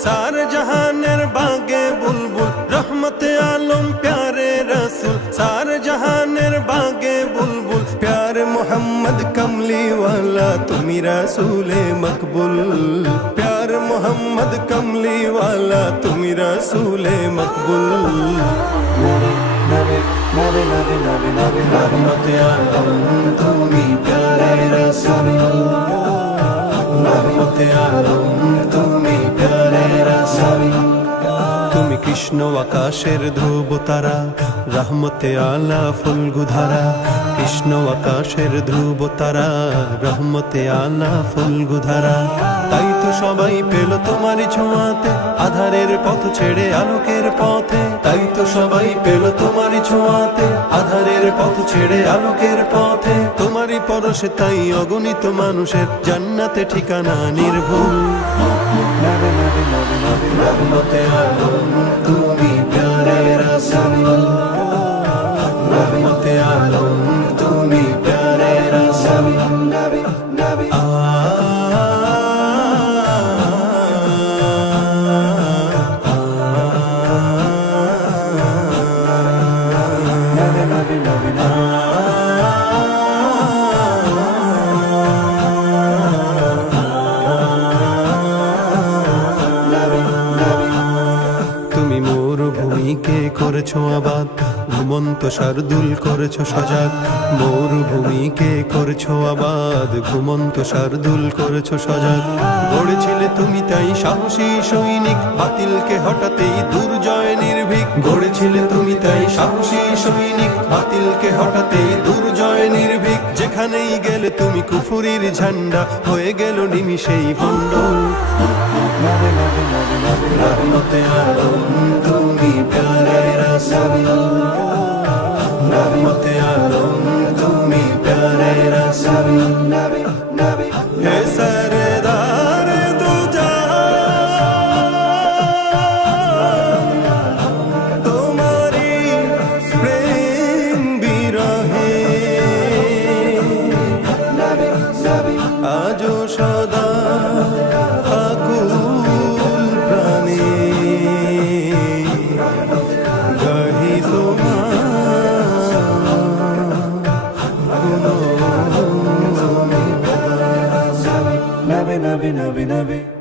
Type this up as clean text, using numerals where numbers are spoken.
सार जहानेर बागे बुलबुल रहमते आलम प्यारे रसूल सार जहानेर बागे बुलबुल प्यारे मोहम्मद कमली वाला तुमी रसूले मकबूल प्यारे मोहम्मद कमली वाला तुमी रसूले मकबूल रहमते आलम तुमी प्यारे रसूल रहमते आलम तुमी प्यारे रसूल তুমি কৃষ্ণ আকাশের ধ্রুব তারা রহমতে আলা ফুলগুধারা কৃষ্ণ আকাশের ধ্রুব তারা রহমতে আলা ফুলগুধারা তাই তো সবাই পেল তোমারই ছোঁয়াতে আধারের পথ ছেড়ে আলোকের পথে তাই তো সবাই পেল তোমারই ছোঁয়াতে আধারের পথ ছেড়ে আলোকের পথে তোমারই পরশে তাই অগণিত মানুষের জান্নাতে ঠিকানা নির্ভুল रहमते आलम तुमी प्यारे रसूल रहमते आलम तुमी प्यारे रसूल नबी नबी नबी नबी মরুভূমিকে করেছো আবাদ ঘুমন্ত শার্দুল করেছো সজাগ মরুভূমিকে করেছো আবাদ ঘুমন্ত শার্দুল করেছো সজাগ গড়েছিলে তুমি তাই সাহসী সৈনিক বাতিলকে হঠাতেই দুর্জয় নির্ভীক গড়েছিলে তুমি তাই সাহসী সৈনিক বাতিলকে হঠাতেই দুর্জয় নির্ভীক যেখানেই গেলে তুমি কুফুরির ঝান্ডা হয়ে গেল নিমিষেই ভণ্ড रहमते आलम तुमी प्यारे रसूल रहमते आलम तुमी प्यारे रसूल नबी नबी हे सरदार दो जहां तुम्हारी प्रेम बिरहे आजो सदा Nabi, Nabi, Nabi.